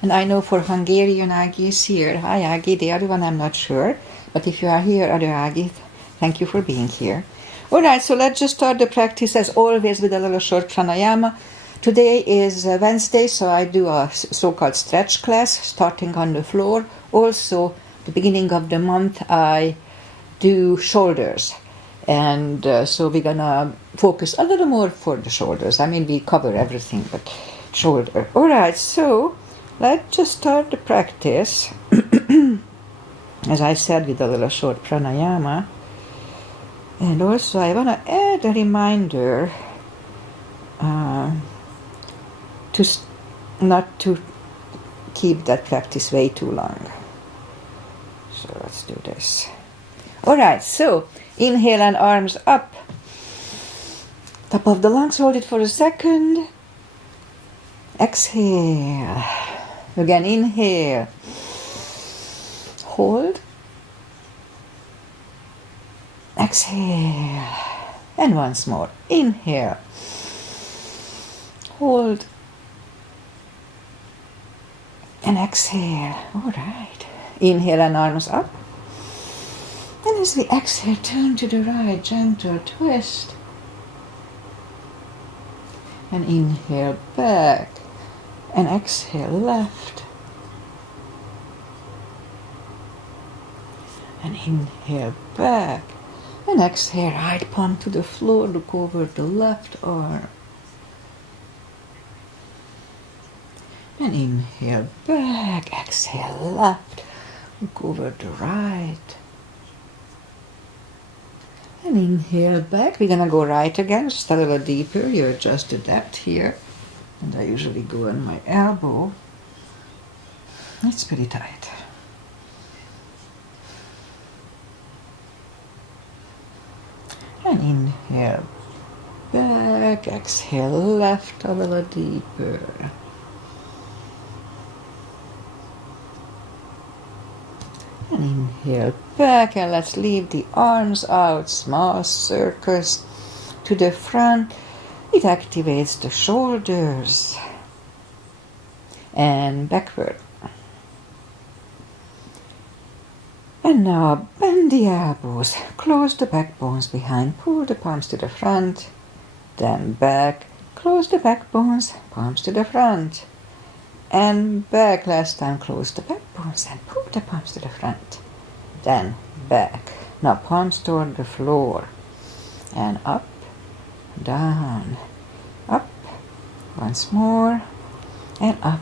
And I know for Hungarian, Agi is here. Hi, Agi. The other one, I'm not sure. But if you are here, other Agi, thank you for being here. All right, so let's just start the practice as always with a little short pranayama. Today is Wednesday, so I do a so-called stretch class starting on the floor. Also, the beginning of the month, I do shoulders. And so we're going to focus a little more for the shoulders. I mean, we cover everything, but shoulder. All right, so let's just start the practice. As I said, with a little short pranayama. And also I want to add a reminder not to keep that practice way too long. So let's do this. Alright, so inhale and arms up. Top of the lungs, hold it for a second. Exhale. Again, inhale. Hold. Exhale. And once more. Inhale. Hold. And exhale. All right. Inhale and arms up. And as we exhale, turn to the right, gentle twist. And inhale back. And exhale left. And inhale back. And exhale, right palm to the floor, look over the left arm. And inhale back, exhale left, look over the right. And inhale back, we're gonna go right again, just a little deeper, you adjust the depth here. And I usually go on my elbow. It's pretty tight. And inhale back, exhale left a little deeper. And inhale back, and let's leave the arms out, small circles to the front. It activates the shoulders. And backward. And now bend the elbows, close the backbones behind, pull the palms to the front, then back, close the backbones, palms to the front, and back. Last time, close the backbones and pull the palms to the front, then back. Now palms toward the floor, and up, down, up, once more, and up.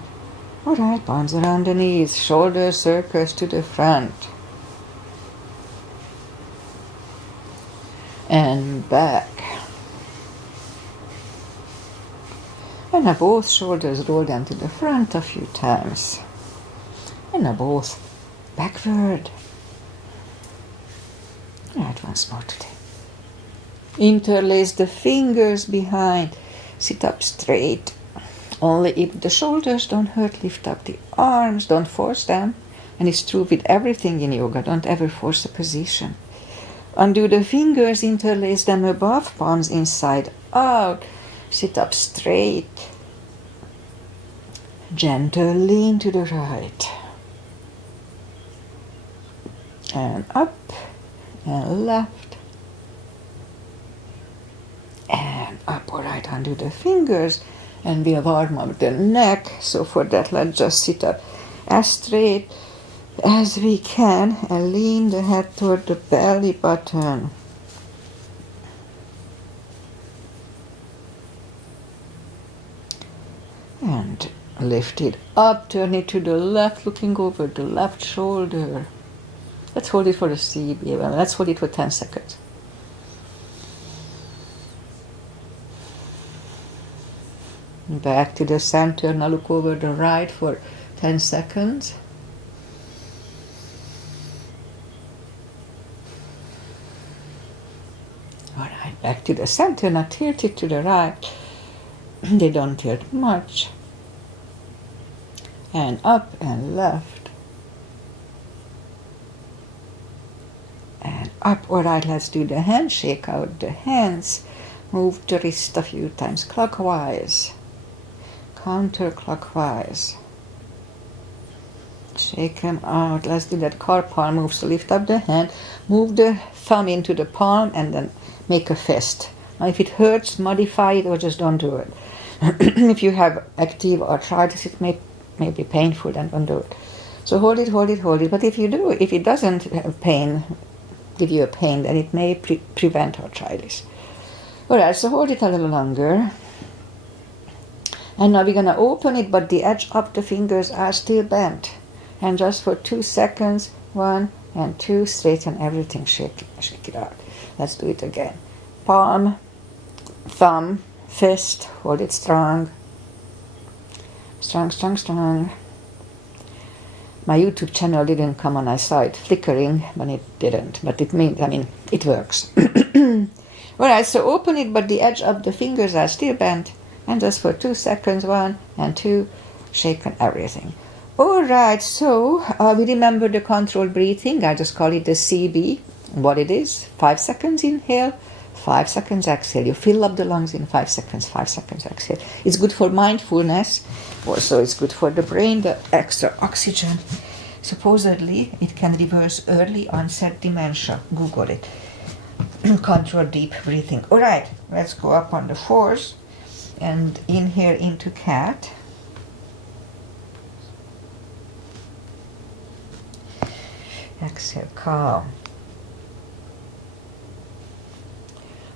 All right, palms around the knees, shoulder circles to the front. And back. And now both shoulders roll down to the front a few times. And now both backward. Right, once more today. Interlace the fingers behind. Sit up straight. Only if the shoulders don't hurt, lift up the arms. Don't force them. And it's true with everything in yoga. Don't ever force a position. Undo the fingers, interlace them above, palms inside out. Sit up straight. Gentle lean to the right. And up, and left. And up, all right, undo the fingers. And we'll warm up the neck. So for that, let's just sit up as straight as we can and lean the head toward the belly button. And lift it up, turn it to the left, looking over the left shoulder. Let's hold it for the CB. Well, let's hold it for 10 seconds. Back to the center. Now look over the right for 10 seconds. Alright, back to the center. Now tilt it to the right. They don't tilt much. And up and left. And up. Alright, let's do the handshake out the hands. Move the wrist a few times clockwise. Counterclockwise. Shake them out. Let's do that carpal move. So lift up the hand, move the thumb into the palm, and then make a fist. Now if it hurts, modify it or just don't do it. If you have active arthritis, it may be painful, then don't do it. So hold it, hold it, hold it. But if it doesn't have give you a pain, then it may prevent arthritis. Alright, so hold it a little longer. And now we're going to open it, but the edge of the fingers are still bent. And just for 2 seconds, 1 and 2, straighten everything, shake it out. Let's do it again. Palm, thumb, fist, hold it strong. Strong, strong, strong. My YouTube channel didn't come on. I saw it flickering, but it didn't. But it means, it works. Alright, so open it, but the edge of the fingers are still bent. And just for 2 seconds, 1 and 2, shaken everything. Alright, so we remember the controlled breathing. I just call it the CB. What it is, 5 seconds inhale, 5 seconds exhale. You fill up the lungs in 5 seconds, 5 seconds exhale. It's good for mindfulness. Also, it's good for the brain, the extra oxygen. Supposedly, it can reverse early onset dementia. Google it. Control deep breathing. Alright, let's go up on the fours and inhale into cat. Exhale, calm.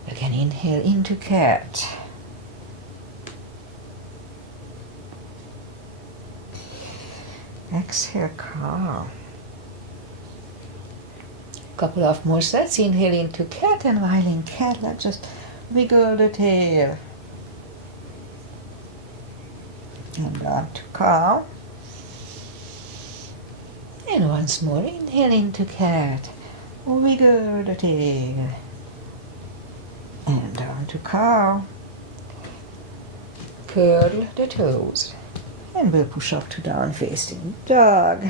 Again, inhale into cat. Exhale, calm. Couple of more sets. Inhale into cat, and while in cat, let's just wiggle the tail. And on to cow. And once more, inhale into cat. Wiggle the tail. And down to cow. Curl the toes. And we'll push up to down facing dog.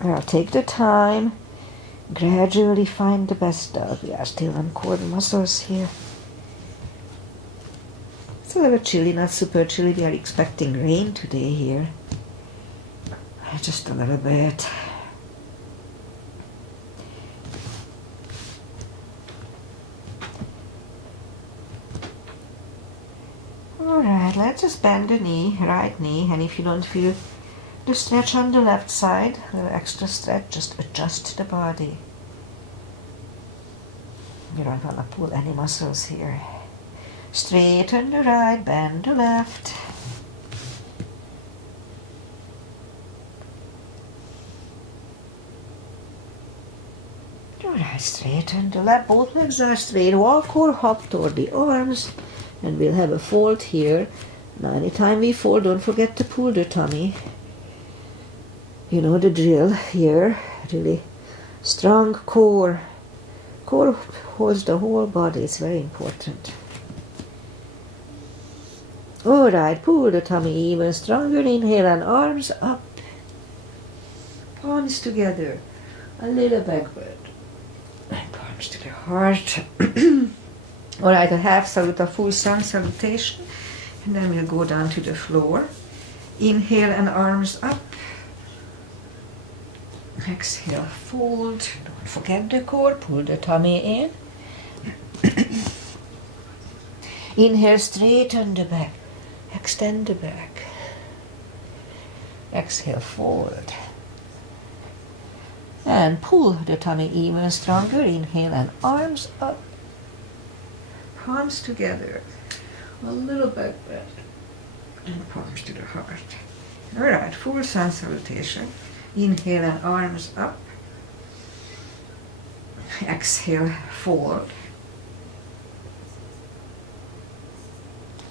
I'll take the time. Gradually find the best dog. We are still on core muscles here. It's a little chilly, not super chilly. We are expecting rain today here. Just a little bit. Alright, let's just bend the knee, right knee, and if you don't feel the stretch on the left side, a little extra stretch, just adjust the body. You don't want to pull any muscles here. Straighten the right, bend the left. Alright, straighten the left, both legs are straight. Walk or hop toward the arms, and we'll have a fold here. Now, anytime we fold, don't forget to pull the tummy. You know the drill here. Really strong core. Core holds the whole body. It's very important. Alright, pull the tummy even stronger. Inhale and arms up. Palms together. A little backward. And palms to the heart. Alright, a half salute, a full sun salutation. And then we'll go down to the floor. Inhale and arms up. Exhale, fold. Don't forget the core. Pull the tummy in. Inhale, straighten the back. Extend the back. Exhale, fold. And pull the tummy even stronger. Inhale and arms up. Palms together. A little backward. And palms to the heart. Alright, full sun salutation. Inhale and arms up. Exhale, fold.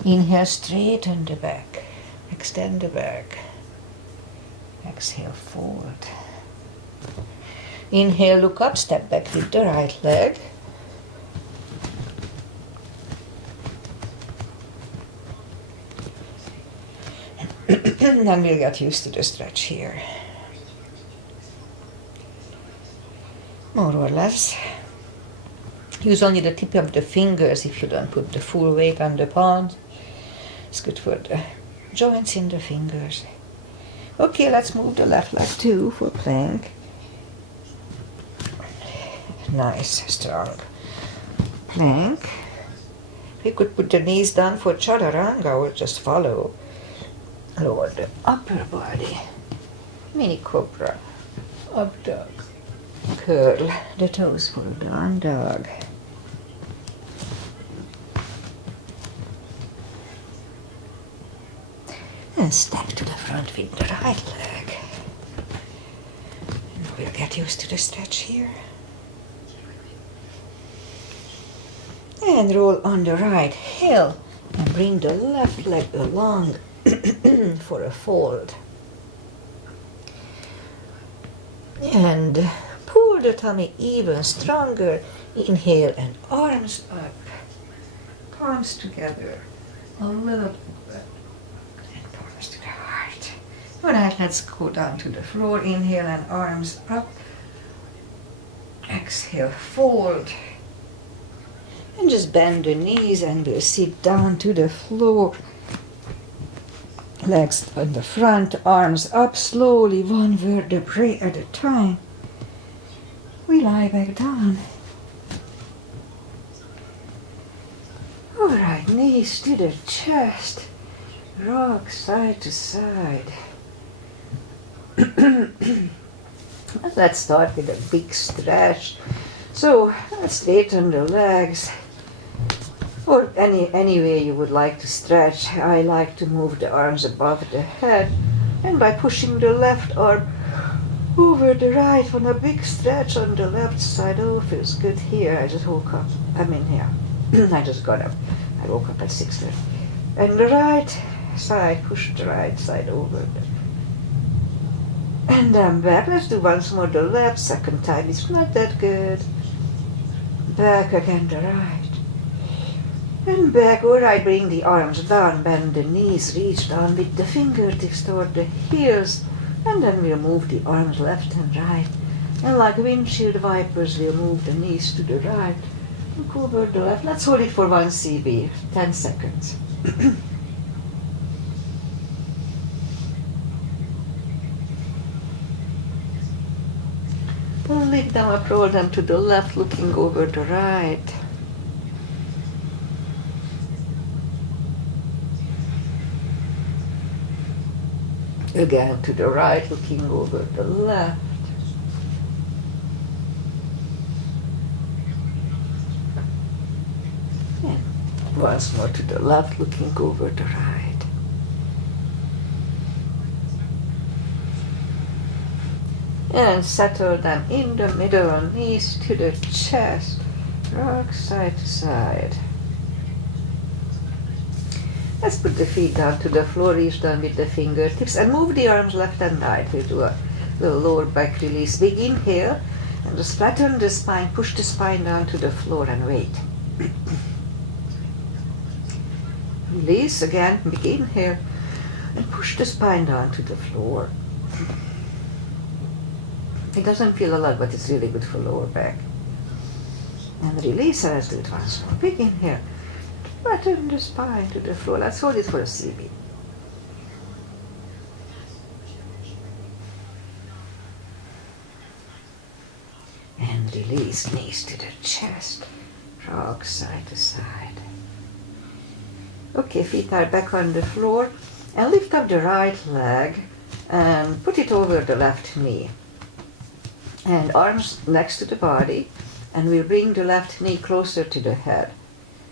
Inhale, straighten the back. Extend the back. Exhale, fold. Inhale, look up, step back with the right leg. And then we'll get used to the stretch here. More or less. Use only the tip of the fingers if you don't put the full weight on the palms. It's good for the joints in the fingers. Okay, let's move the left leg too for plank. Nice, strong plank. We could put the knees down for chaturanga or just follow. Lower the upper body. Mini cobra. Up dog. Curl the toes for down dog. And step to the front with the right leg. And we'll get used to the stretch here. And roll on the right heel and bring the left leg along for a fold. And pull the tummy even stronger. Inhale and arms up. Palms together. A little bit. And palms to the heart. Alright, let's go down to the floor. Inhale and arms up. Exhale, fold. And just bend the knees and we'll sit down to the floor. Legs on the front, arms up slowly, one vertebrae at a time. We lie back down. Alright, knees to the chest. Rock side to side. Let's start with a big stretch. So let's straighten the legs. Or any way you would like to stretch. I like to move the arms above the head, and by pushing the left arm over the right one, a big stretch on the left side. Oh, feels good here. I just woke up. I'm in here. I just got up. I woke up at 6:30. And the right side, push the right side over. And I'm back. Let's do once more the left. Second time it's not that good. Back again the right. And back, alright, bring the arms down, bend the knees, reach down with the fingertips toward the heels, and then we'll move the arms left and right. And like windshield wipers, we'll move the knees to the right and cover the left. Let's hold it for 1 CB, 10 seconds. Lift them up, roll them to the left, looking over the right. Again to the right, looking over the left. And once more to the left, looking over the right. And settle them in the middle on knees to the chest. Rock side to side. Let's put the feet down to the floor, reach down with the fingertips and move the arms left and right. We'll do a little lower back release. Big inhale and just flatten the spine, push the spine down to the floor and wait. Release again, big inhale and push the spine down to the floor. It doesn't feel a lot, but it's really good for lower back. And release, and let's do it once more. Big inhale. Flatten the spine to the floor. Let's hold it for a CB. And release, knees to the chest. Rock side to side. Okay, feet are back on the floor. And lift up the right leg and put it over the left knee. And arms next to the body. And we'll bring the left knee closer to the head.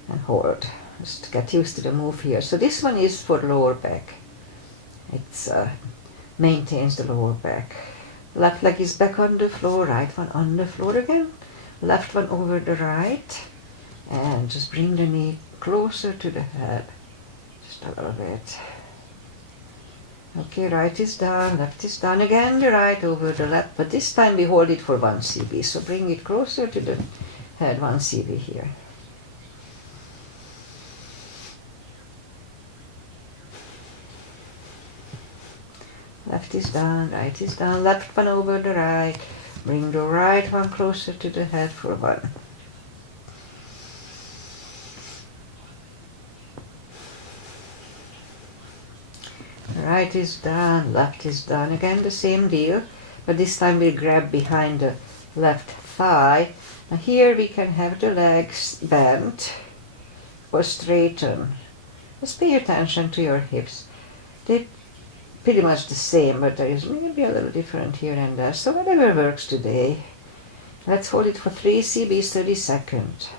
And hold. Just get used to the move here. So this one is for lower back. It maintains the lower back. Left leg is back on the floor, right one on the floor again. Left one over the right. And just bring the knee closer to the head. Just a little bit. Okay, right is down, left is down. Again the right over the left, but this time we hold it for 1 CB. So bring it closer to the head, 1 CB here. Left is down, right is down, left one over the right. Bring the right one closer to the head for 1. Right Right is down, left is down. Again the same deal, but this time we'll grab behind the left thigh. And here we can have the legs bent or straighten. Just pay attention to your hips. They're pretty much the same, but there is maybe a little different here and there. So whatever works today. Let's hold it for 3 CBs, 30 seconds.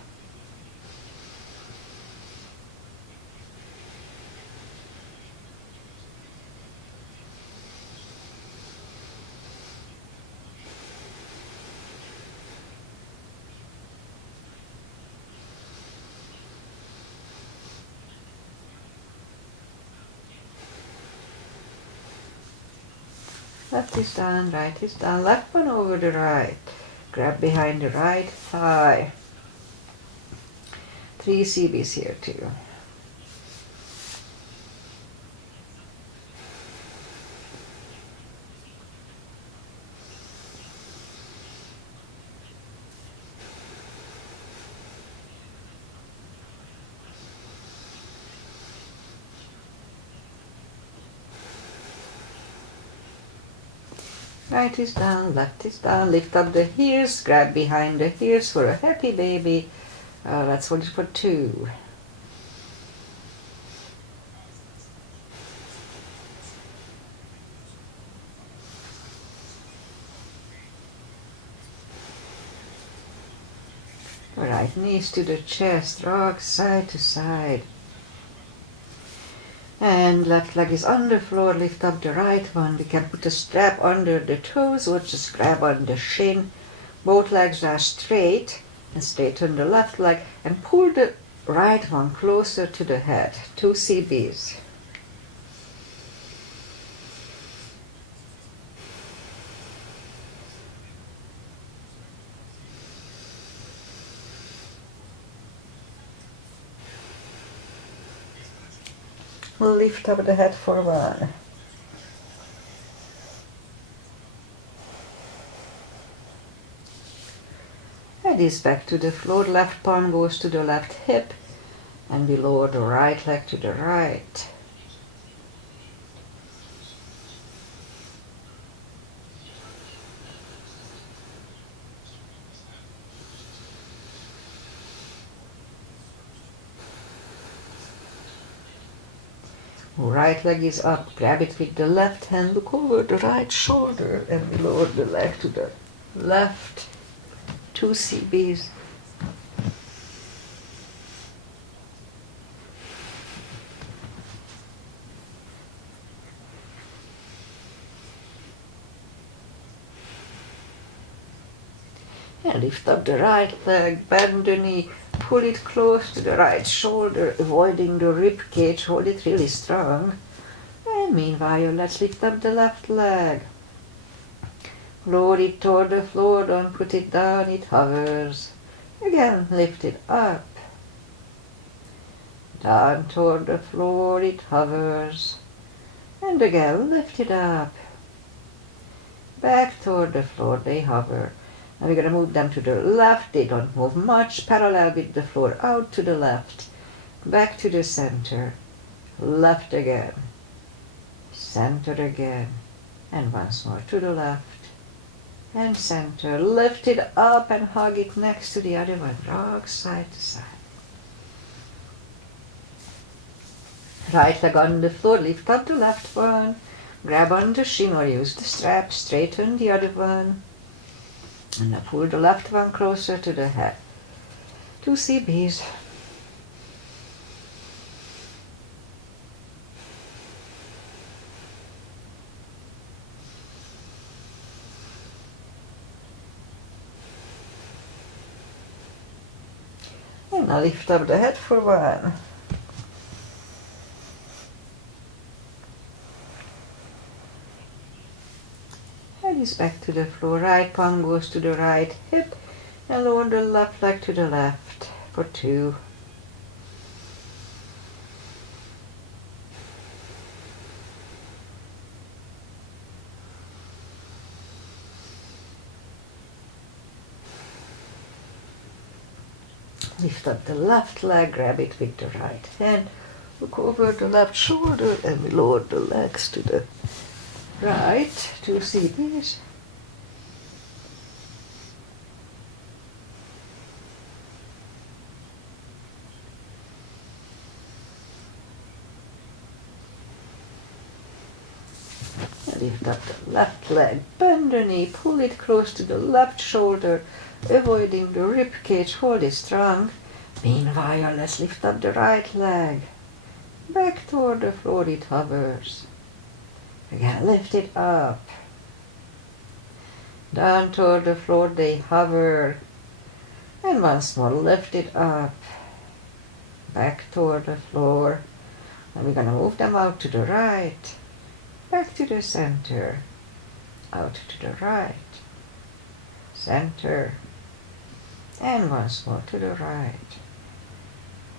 Left is down, right is down. Left one over the right. Grab behind the right thigh. 3 CBs here too. Right is down, left is down. Lift up the heels, grab behind the heels for a happy baby. Let's hold it for 2. Right knees to the chest, rock side to side. And left leg is on the floor, lift up the right one. We can put a strap under the toes or just grab on the shin. Both legs are straight and straighten the left leg and pull the right one closer to the head. 2 CBs. We'll lift up the head for 1. Head is back to the floor, left palm goes to the left hip, and we lower the right leg to the right. Right leg is up, grab it with the left hand, look over the right shoulder, and we lower the leg to the left. 2 CBs. And lift up the right leg, bend the knee, pull it close to the right shoulder, avoiding the rib cage, hold it really strong. And meanwhile, let's lift up the left leg. Lower it toward the floor, don't put it down, it hovers. Again, lift it up. Down toward the floor, it hovers. And again, lift it up. Back toward the floor, they hover. And we're going to move them to the left. They don't move much. Parallel with the floor. Out to the left. Back to the center. Left again. Center again. And once more to the left. And center. Lift it up and hug it next to the other one. Rock side to side. Right leg on the floor. Lift up the left one. Grab on the shin or use the strap. Straighten the other one. And now pull the left one closer to the head. 2 CBs. And now lift up the head for 1. Head is back to the floor. Right palm goes to the right hip. And lower the left leg to the left for 2. Lift up the left leg, grab it with the right hand, Look over the left shoulder and we lower the legs to the right to see this. Lift up the left leg, bend the knee, pull it close to the left shoulder, avoiding the rib cage, hold it strong. Meanwhile, let's lift up the right leg. Back toward the floor it hovers. Again, lift it up. Down toward the floor they hover. And once more, lift it up. Back toward the floor. And we're going to move them out to the right. Back to the center, out to the right, center, and once more to the right,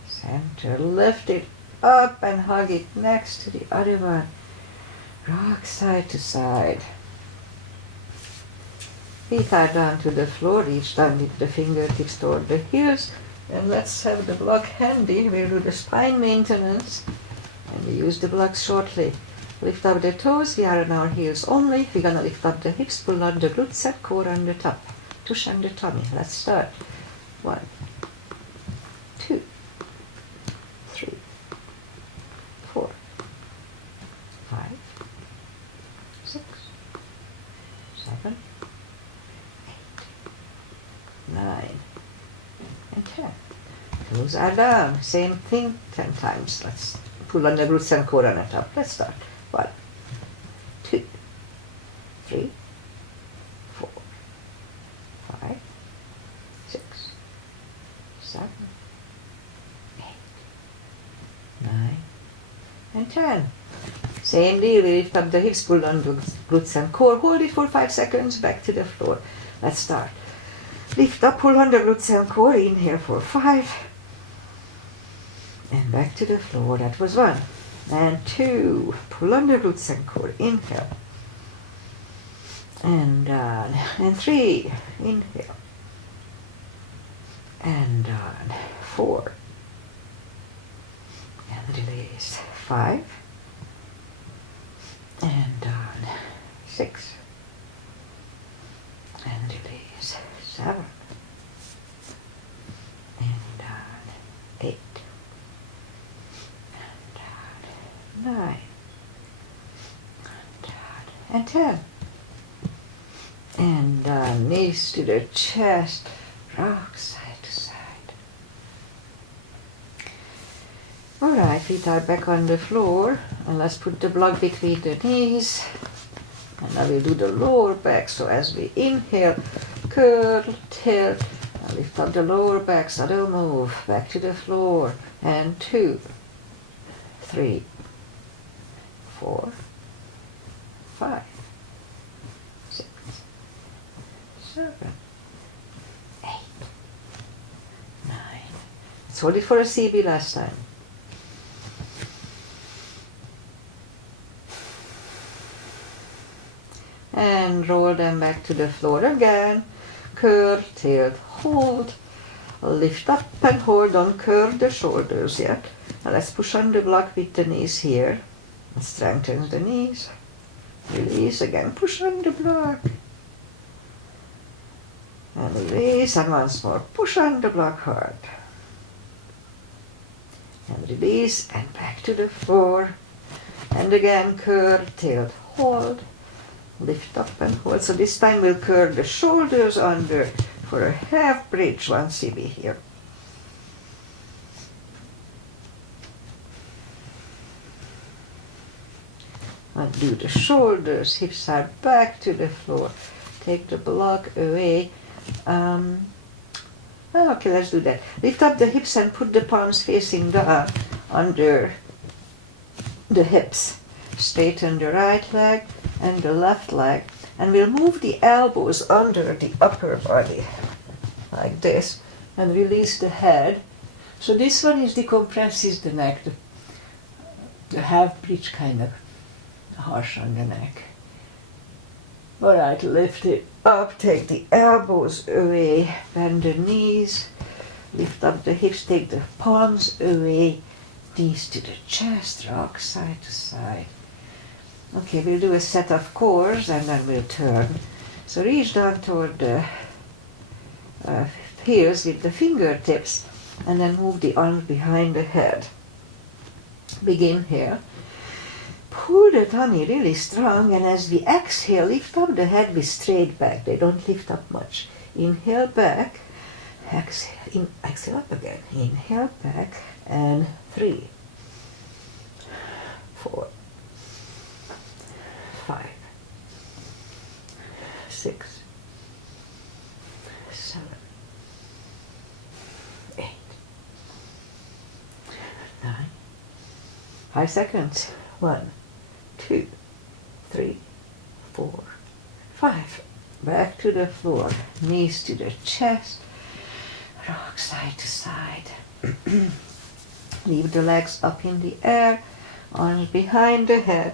center. Lift it up and hug it next to the other one. Rock side to side. Feet are down to the floor, reach down with the fingertips toward the heels, and let's have the block handy. We'll do the spine maintenance, and we use the blocks shortly. Lift up the toes, we are on our heels only. We're going to lift up the hips, pull on the glutes and core on the top. Tush on the tummy. Let's start. 1, 2, 3, 4, 5, 6, 7, 8, 9, and 10. Toes are down. Same thing 10 times. Let's pull on the glutes and core on the top. Let's start. 1, 2, 3, 4, 5, 6, 7, 8, 9, and 10. Same deal, lift up the hips, pull on the glutes and core, hold it for 5 seconds, back to the floor. Let's start. Lift up, pull on the glutes and core, inhale for 5, and back to the floor. That was 1. And 2, pull on the glutes and core, inhale, and down, and 3, inhale, and down, 4, and release, 5, and down, 6, and release, 7, and down, 8, 9, and 10. And knees to the chest, rock side to side. Alright, feet are back on the floor, and let's put the block between the knees. And I will do the lower back, so as we inhale, curl, tilt, and lift up the lower back, so don't move, back to the floor, and 2, 3, 4, 5, 6, 7, 8, 9. Let's hold it for a CB last time. And roll them back to the floor again. Curl, tilt, hold. Lift up and hold. Don't curve the shoulders yet. Now let's push on the block with the knees here. Strengthen the knees. Release again. Push on the block. And release. And once more. Push on the block hard. And release. And back to the floor. And again curl, tilt, hold. Lift up and hold. So this time we'll curl the shoulders under for a half bridge. 1 CB here. Undo the shoulders, hips are back to the floor. Take the block away. Okay, let's do that. Lift up the hips and put the palms facing down under the hips. Straighten the right leg and the left leg. And we'll move the elbows under the upper body, like this, and release the head. So this one is decompresses the neck, the half bridge kind of harsh on the neck. Alright, lift it up, take the elbows away, bend the knees, lift up the hips, take the palms away, Knees to the chest, rock side to side. Okay, we'll do a set of cores and then we'll turn. So reach down toward the heels with the fingertips and then move the arms behind the head. Begin here. Pull the tummy really strong, and as we exhale, lift up the head with straight back. They don't lift up much. Inhale back, exhale, exhale up again. Inhale back, and 3, 4, 5, 6, 7, 8, 9. 5 seconds. 1, 2, 3, 4, 5. Back to the floor. Knees to the chest. Rock side to side. Leave the legs up in the air. Arms behind the head.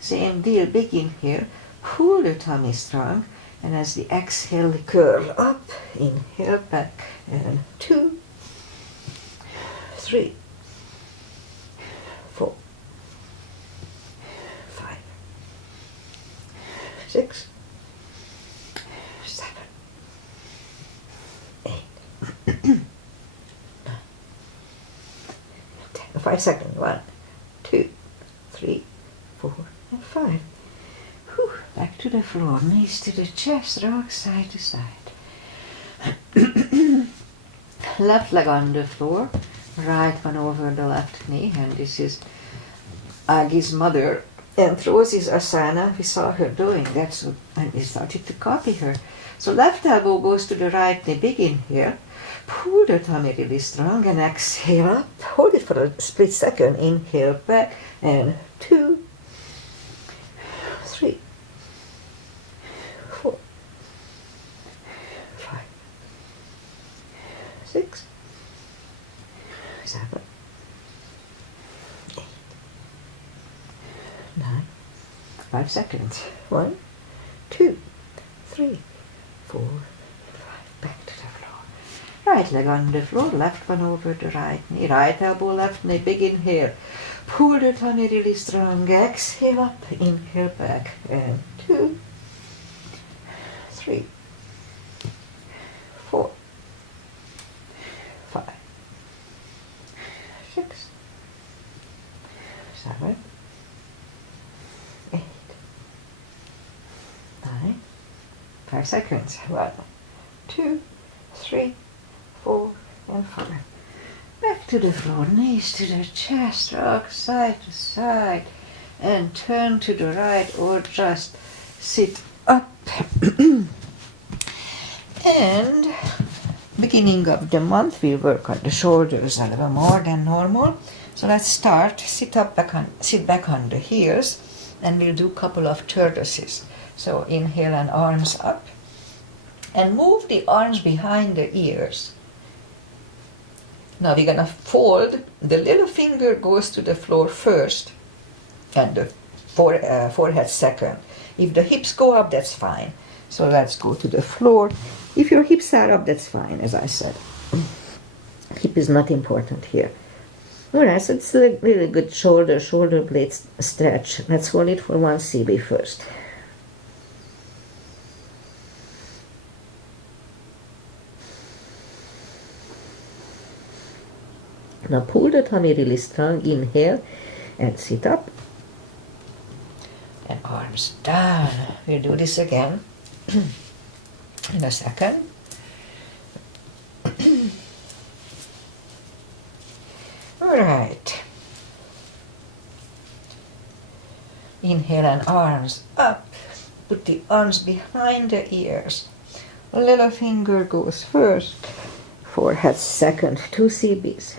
Same deal. Begin here. Pull the tummy strong. And as we exhale, curl up. Inhale back. And 2, 3, 4, 5, 6, 7, 8, 9, 10. 5 seconds. 1, 2, 3, 4, and 5. Whew. Back to the floor. Knees to the chest. Rock side to side. Left leg on the floor. Right one over the left knee. And this is Agi's mother. And Rosie's asana. We saw her doing that, so and we started to copy her. So left elbow goes to the right knee. Begin here. Pull the tummy really strong and exhale up. Hold it for a split second. Inhale back. And 2, 3, 4, 5, 6, 7, 8, 9. 5 seconds. 1, 2, 3, 4, 5. Back to the floor. Right leg on the floor, left one over the right knee. Right elbow, left knee. Begin here. Pull the tummy really strong. Exhale up. Inhale back. And 2, 3, 4, 5, 6, 7, 8, 9. 5 seconds. 1, 2, 3, 4, and 5. Back to the floor, knees to the chest, rock side to side, and turn to the right or just sit up. And beginning of the month, we work on the shoulders a little more than normal. So let's start. Sit back on the heels, and we'll do a couple of tortoises. So inhale and arms up, and move the arms behind the ears. Now we're gonna fold. The little finger goes to the floor first, and the forehead second. If the hips go up, that's fine. So let's go to the floor. If your hips are up, that's fine, as I said. Hip is not important here. Alright, so it's a really good shoulder blade stretch. Let's hold it for 1 CB first. Now pull the tummy really strong. Inhale and sit up. And arms down. We'll do this again in a second. Alright. Inhale and arms up. Put the arms behind the ears. Little finger goes first. Forehead second. 2 CBs.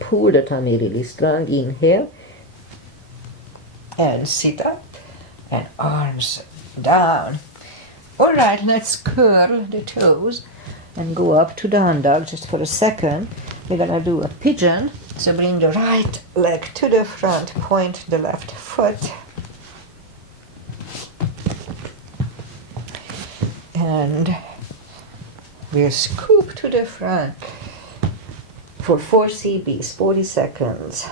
Pull the tummy really strong. Inhale and sit up and arms down. Alright, let's curl the toes and go up to down dog just for a second. We're gonna do a pigeon. So bring the right leg to the front, point the left foot. And we'll scoop to the front for 4 CBs, 40 seconds.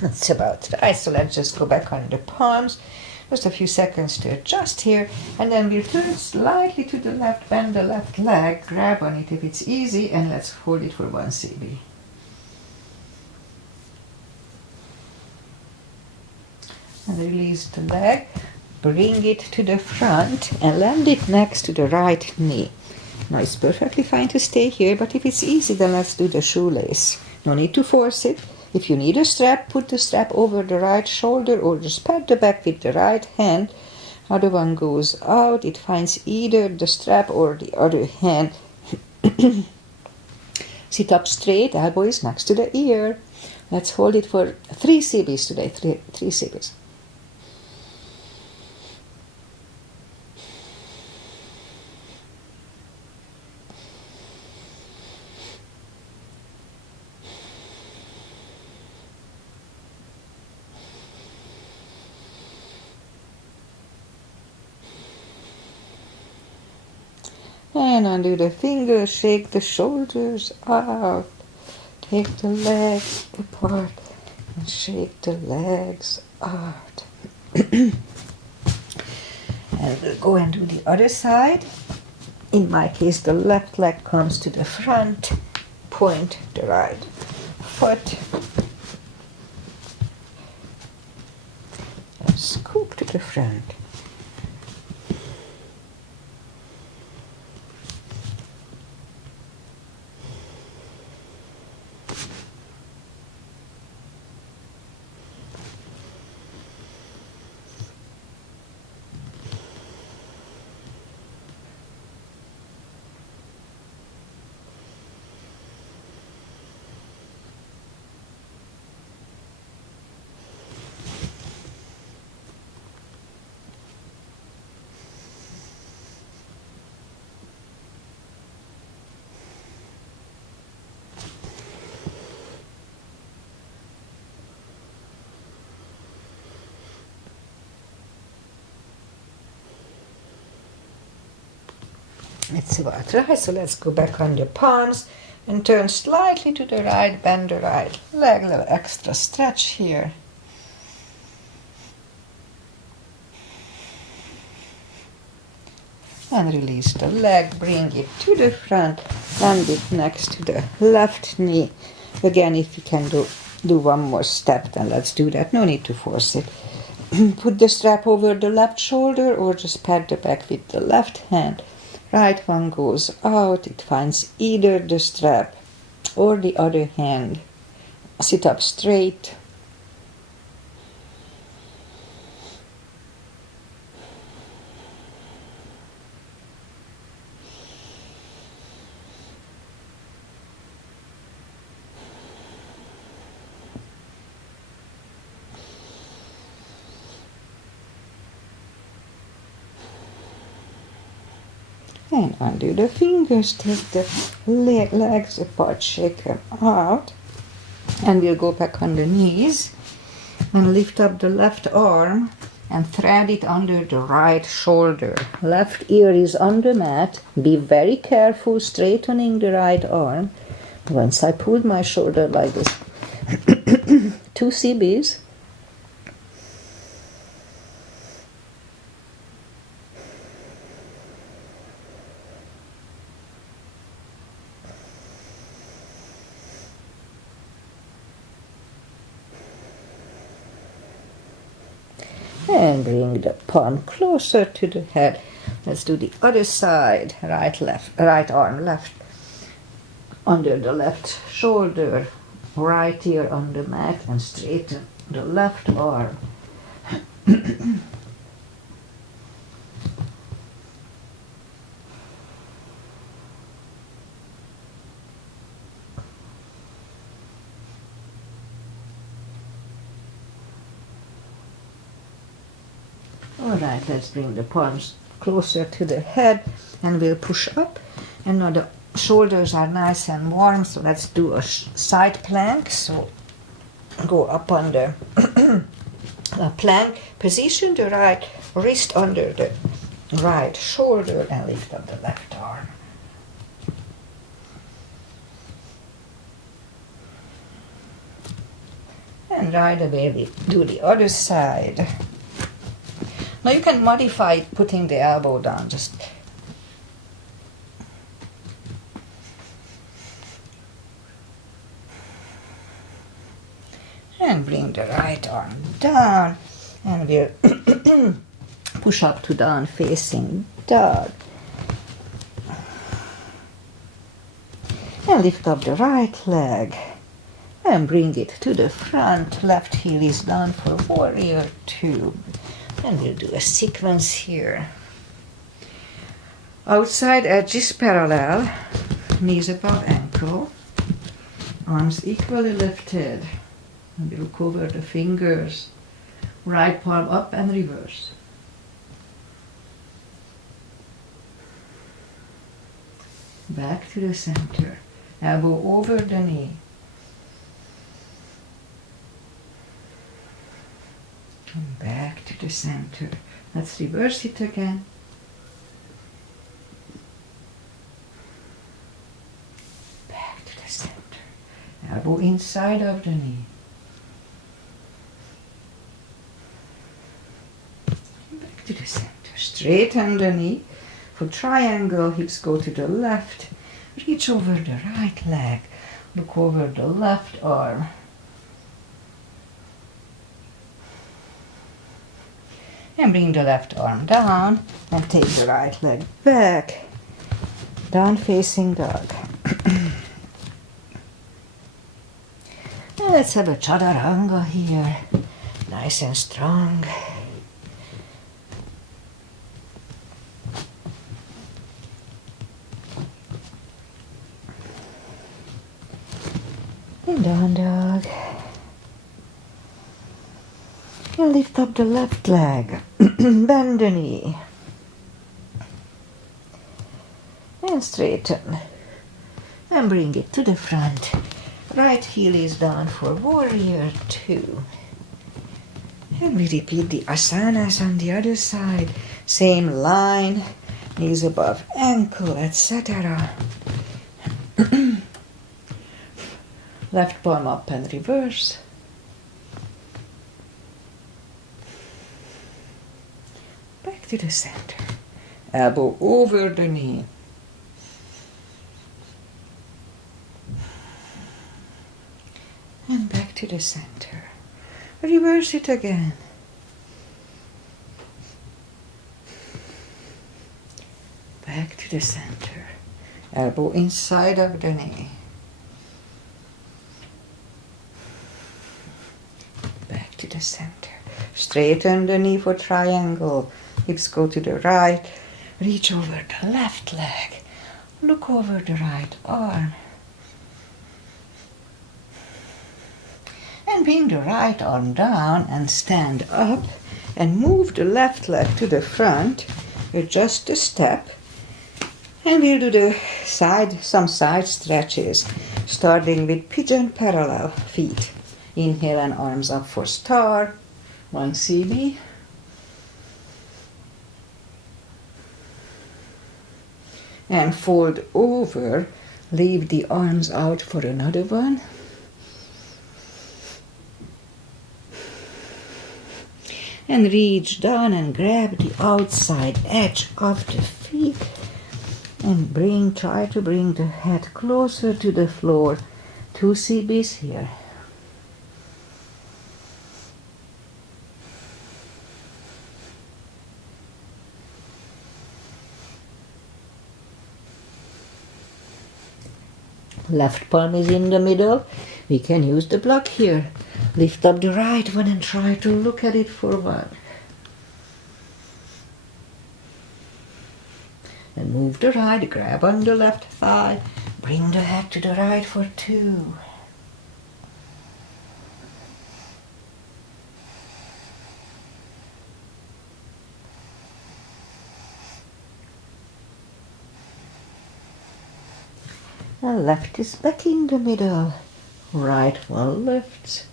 That's about right. So let's just go back on the palms. Just a few seconds to adjust here. And then we'll turn slightly to the left, bend the left leg, grab on it if it's easy, and let's hold it for 1 CB. And release the leg. Bring it to the front and land it next to the right knee. Now it's perfectly fine to stay here, but if it's easy, then let's do the shoelace. No need to force it. If you need a strap, put the strap over the right shoulder or just pat the back with the right hand. Other one goes out. It finds either the strap or the other hand. Sit up straight, elbow is next to the ear. Let's hold it for 3 CBs today, 3 CBs. And undo the fingers, shake the shoulders out. Take the legs apart and shake the legs out. And we'll go and do the other side. In my case, the left leg comes to the front, point the right foot, and scoop to the front. It's about right, so let's go back on the palms and turn slightly to the right, bend the right leg, a little extra stretch here. And release the leg, bring it to the front, land it next to the left knee. Again, if you can do one more step, then let's do that. No need to force it. Put the strap over the left shoulder or just pat the back with the left hand. Right one goes out, it finds either the strap or the other hand. Sit up straight. And undo the fingers, take the legs apart, shake them out. And we'll go back on the knees and lift up the left arm and thread it under the right shoulder. Left ear is on the mat. Be very careful straightening the right arm. Once I pulled my shoulder like this, 2 CBs. And bring the palm closer to the head. Let's do the other side. Right arm left under the left shoulder, right ear on the mat, and straighten the left arm. Alright, let's bring the palms closer to the head and we'll push up. And now the shoulders are nice and warm, so let's do a side plank. So go up on the plank, position the right wrist under the right shoulder and lift up the left arm. And right away we do the other side. Now you can modify putting the elbow down, just and bring the right arm down and we'll push up to down facing dog. And lift up the right leg and bring it to the front. Left heel is down for warrior two. And we'll do a sequence here. Outside edge is parallel, knees above ankle, arms equally lifted. And we look over the fingers, right palm up and reverse. Back to the center, elbow over the knee. And back to the center. Let's reverse it again. Back to the center. Elbow inside of the knee. Back to the center. Straighten the knee. For triangle, hips go to the left. Reach over the right leg. Look over the left arm. And bring the left arm down and take the right leg back. Down facing dog. Now let's have a chaturanga here. Nice and strong. And down dog. And lift up the left leg. Bend the knee. And straighten. And bring it to the front. Right heel is down for warrior two. And we repeat the asanas on the other side. Same line. Knees above ankle, etc. Left palm up and reverse. Back to the center. Elbow over the knee. And back to the center. Reverse it again. Back to the center. Elbow inside of the knee. Back to the center. Straighten the knee for triangle. Hips go to the right. Reach over the left leg. Look over the right arm. And bring the right arm down and stand up and move the left leg to the front with just a step. And we'll do some side stretches, starting with pigeon parallel feet. Inhale and arms up for star. 1 CB. And fold over, leave the arms out for another one. And reach down and grab the outside edge of the feet. And try to bring the head closer to the floor. 2 CBs here. Left palm is in the middle. We can use the block here. Lift up the right one and try to look at it for one. And move the right, grab on the left thigh. Bring the head to the right for 2. And left is back in the middle. Right one lifts.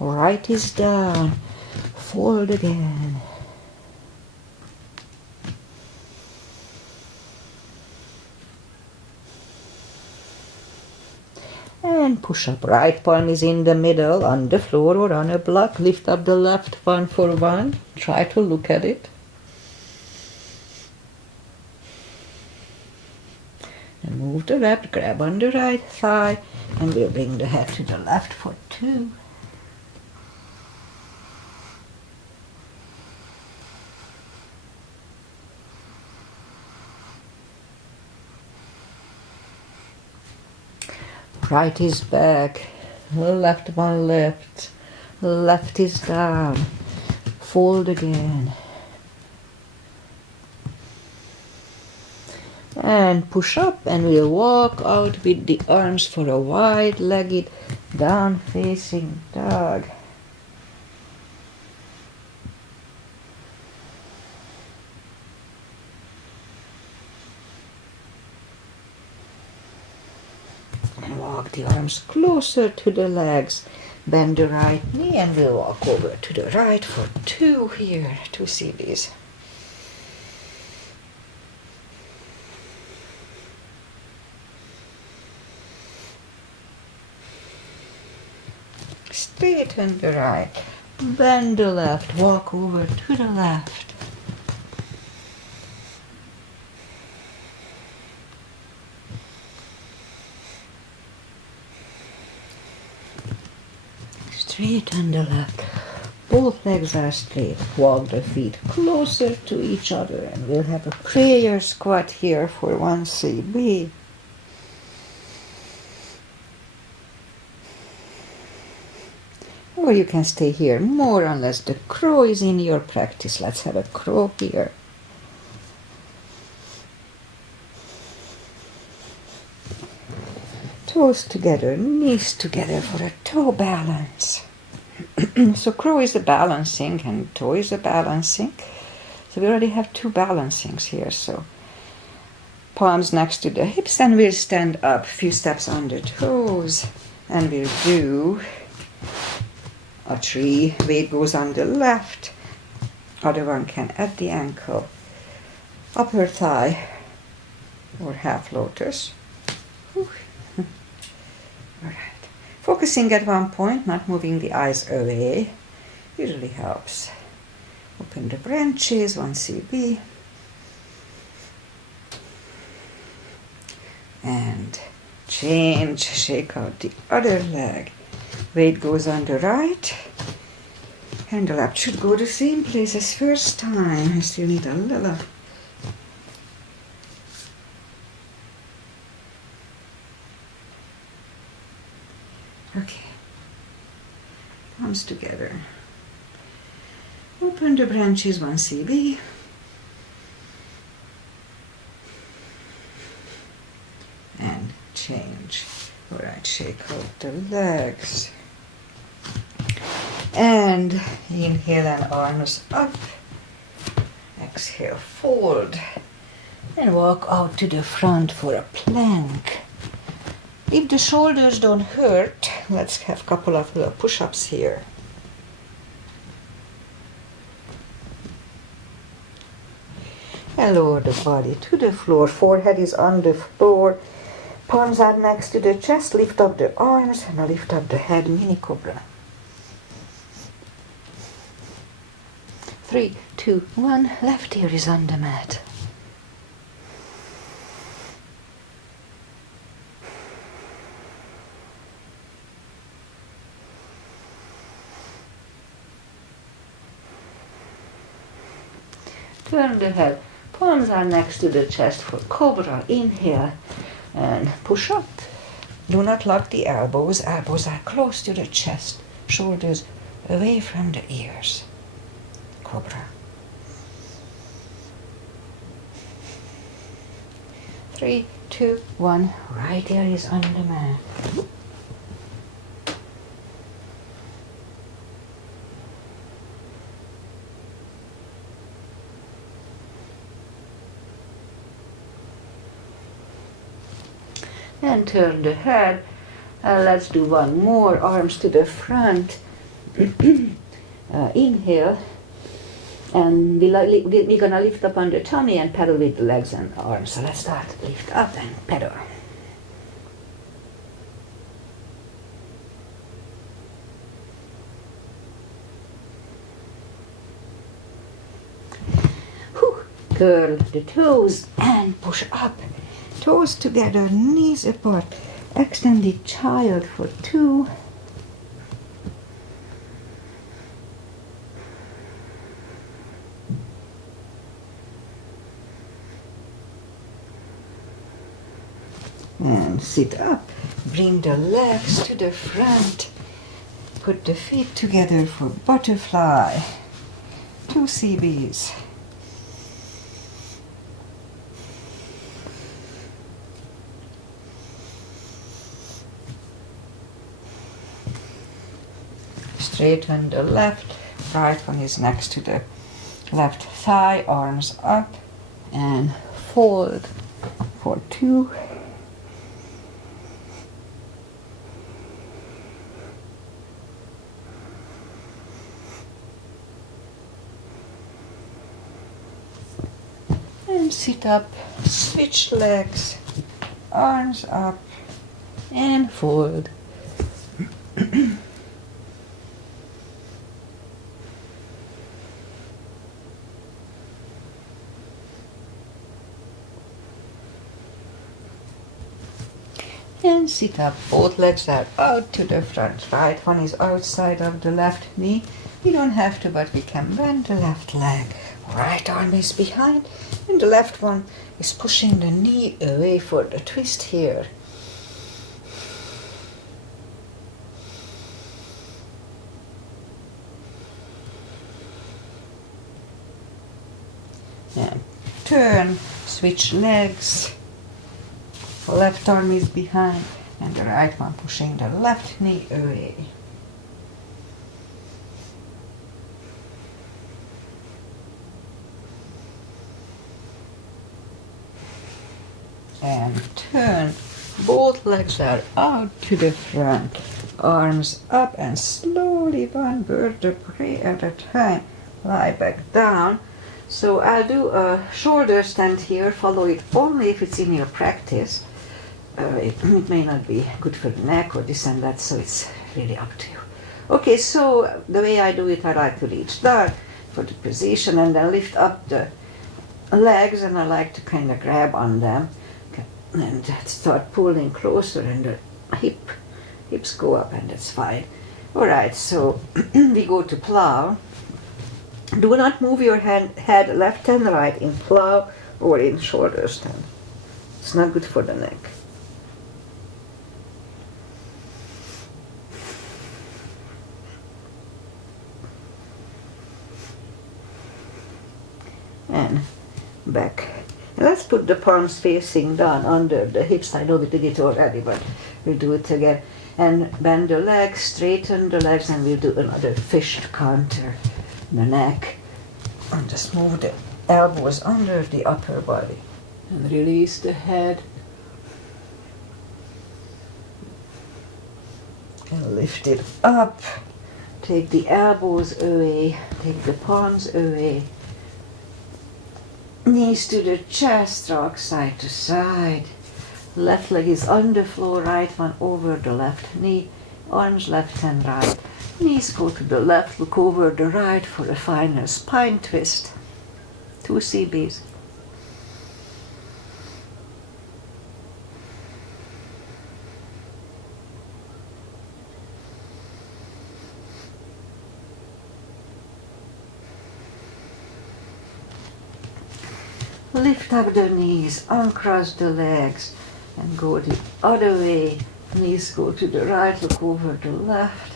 Right is down. Fold again. And push up. Right palm is in the middle, on the floor or on a block. Lift up the left one for 1. Try to look at it. And move the left, grab on the right thigh, and we'll bring the head to the left for 2. Right is back, left one left, left is down, fold again. And push up, and we'll walk out with the arms for a wide-legged, down-facing dog. And walk the arms closer to the legs. Bend the right knee, and we'll walk over to the right for 2 here, 2 CBs. Straighten the right, bend the left, walk over to the left. Straighten the left, both legs are straight. Walk the feet closer to each other, and we'll have a prayer squat here for 1 CB. Or you can stay here more unless the crow is in your practice. Let's have a crow here. Toes together, knees together for a toe balance. So crow is a balancing and toe is a balancing. So we already have 2 balancings here. So palms next to the hips, and we'll stand up a few steps on the toes, and we'll do a tree. Weight goes on the left, other one can at the ankle, upper thigh or half lotus. Alright, focusing at one point, not moving the eyes away, usually helps. Open the branches, 1 CB, and change, shake out the other leg. Weight goes on the right, and the left should go the same place as first time. I still need a little. Okay, palms together. Open the branches, 1 CB. And change. Alright, shake out the legs. And inhale and arms up. Exhale, fold. And walk out to the front for a plank. If the shoulders don't hurt, let's have a couple of little push-ups here. And lower the body to the floor. Forehead is on the floor. Palms are next to the chest. Lift up the arms and lift up the head. Mini cobra. 3, 2, 1. Left ear is on the mat. Turn the head. Palms are next to the chest for cobra. Inhale and push up. Do not lock the elbows. Elbows are close to the chest. Shoulders away from the ears. Cobra. 3, 2, 1. Right ear is on the mat. And turn the head. Let's do one more. Arms to the front. Inhale. And we're gonna lift up on the tummy and pedal with the legs and arms. So let's start. Lift up and pedal. Whew. Curl the toes and push up. Toes together, knees apart. Extended child for 2. And sit up. Bring the legs to the front. Put the feet together for butterfly. 2 CBs. Straighten the left. Right one is next to the left thigh. Arms up. And fold for 2. And sit up, switch legs, arms up, and fold. And sit up, both legs are out to the front. Right one is outside of the left knee. We don't have to, but we can bend the left leg. Right arm is behind, and the left one is pushing the knee away for the twist here. And turn, switch legs. Left arm is behind, and the right one pushing the left knee away. And turn. Both legs are out to the front. Arms up and slowly one vertebrae at a time. Lie back down. So I'll do a shoulder stand here. Follow it only if it's in your practice. It may not be good for the neck or this and that, so it's really up to you. Okay, so the way I do it, I like to reach down for the position and then lift up the legs, and I like to kind of grab on them and start pulling closer, and the hips go up, and that's fine. Alright, so we go to plow. Do not move your head left and right in plow or in shoulder stand. It's not good for the neck. And back. And let's put the palms facing down under the hips. I know we did it already, but we'll do it again. And bend the legs, straighten the legs, and we'll do another fish counter. The neck. And just move the elbows under the upper body. And release the head. And lift it up. Take the elbows away. Take the palms away. Knees to the chest, rock side to side. Left leg is on the floor, right one over the left knee. Arms left and right. Knees go to the left, look over the right for a final spine twist. 2 CBs. Lift up the knees, uncross the legs, and go the other way Knees go to the right, look over the left.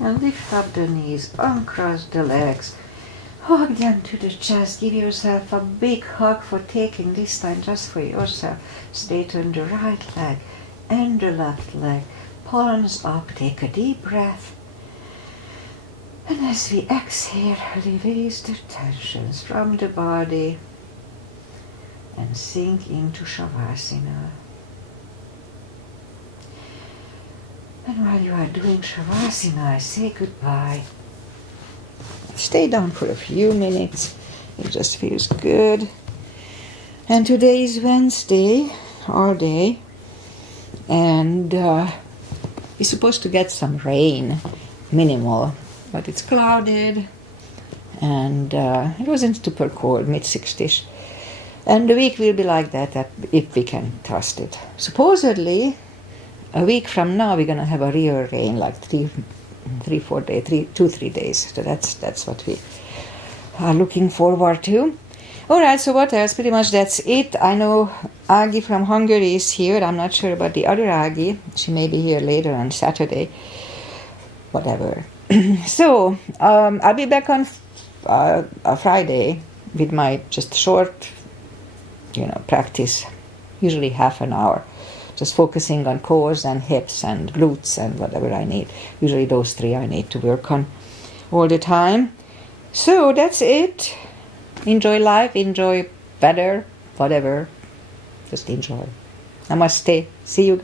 And lift up the knees, uncross the legs. Hug them to the chest. Give yourself a big hug for taking this time just for yourself. Straighten the right leg and the left leg. Palms up. Take a deep breath. And as we exhale, release the tensions from the body and sink into Shavasana. And while you are doing Shavasana, I say goodbye. Stay down for a few minutes. It just feels good. And today is Wednesday, all day. And we're supposed to get some rain, minimal. But it's clouded. And it wasn't super cold, mid-60s. And the week will be like that if we can trust it. Supposedly, a week from now, we're going to have a real rain, like 3-4 days, 2-3 days. So that's what we are looking forward to. All right, so what else? Pretty much that's it. I know Agi from Hungary is here. I'm not sure about the other Agi. She may be here later on Saturday. Whatever. So, I'll be back on Friday with my just short, practice, usually half an hour. Just focusing on cores and hips and glutes and whatever I need. Usually those three I need to work on all the time. So that's it. Enjoy life, enjoy weather, whatever. Just enjoy. Namaste. See you guys.